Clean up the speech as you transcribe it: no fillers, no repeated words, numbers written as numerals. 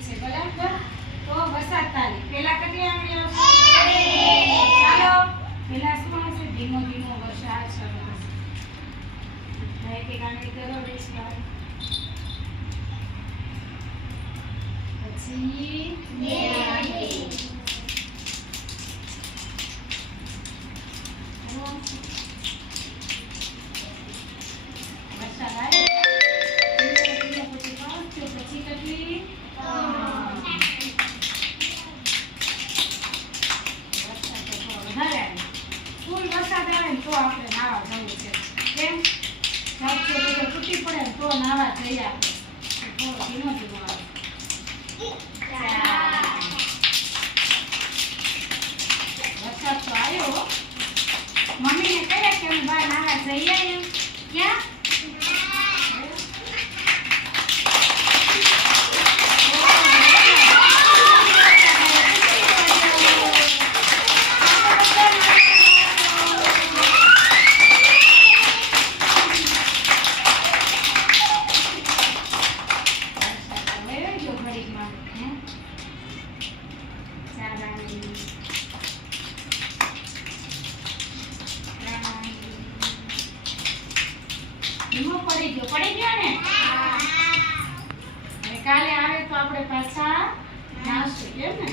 તાળી છે બરાબર તો વરસાદ તાળી પહેલા કેટલી આંગળી આવશે ચાલો પહેલા શું આવશે ધીમો ધીમો વરસાદ શરૂ થશે એક એક આંગળી કરો રેશમા પછી બે આંગળી વરસાદ આવ્યો પછી કેટલી ફૂલ વરસાદ આવે ને તો આપણે નાવા જવું છે કેમ તૂટી પડે ને તો નાવા જઈએ આપણે થોડો ધીમો ધીમો આવે વરસાદ તો આવ્યો મમ્મીને કહે કે હું બહાર નાવા જઈએ એમ ક્યાં પડી ગયો ને હવે કાલે આવે તો આપણે પાછા નાશું કેમ ને